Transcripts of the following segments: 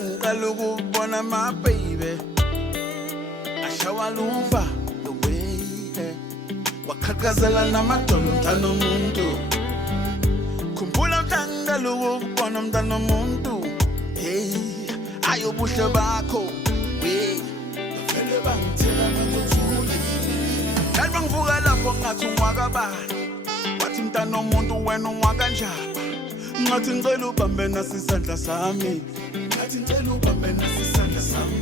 ngiqala ukubona my baby ashawa luva the way waqhaqhazela namadolo mntana omuntu khumbula ngiqala ukubona umntana omuntu hey ayobuhle bakho hey vele bangithela ngakuthule Alba ngivuka lapho ngathi ungwakabani wathi mntana omuntu wena ungwakanjaba ngathi ngicela ubambe nasisandla sami ngathi ngicela ubambe nasisandla sami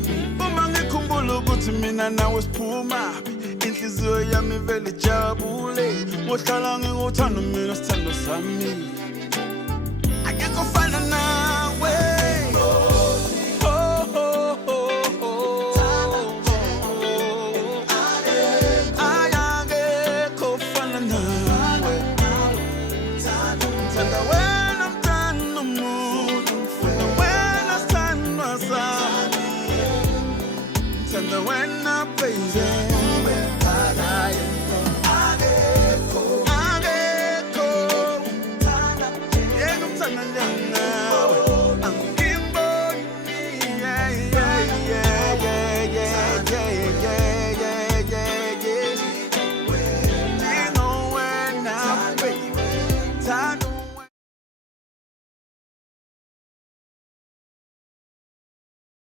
uma ngikhumbula ukuthi mina nawe siphuma inhliziyo yami vele jabule ngohlala ngikuthanda mina sithando sami akekho fana nawe Yeah,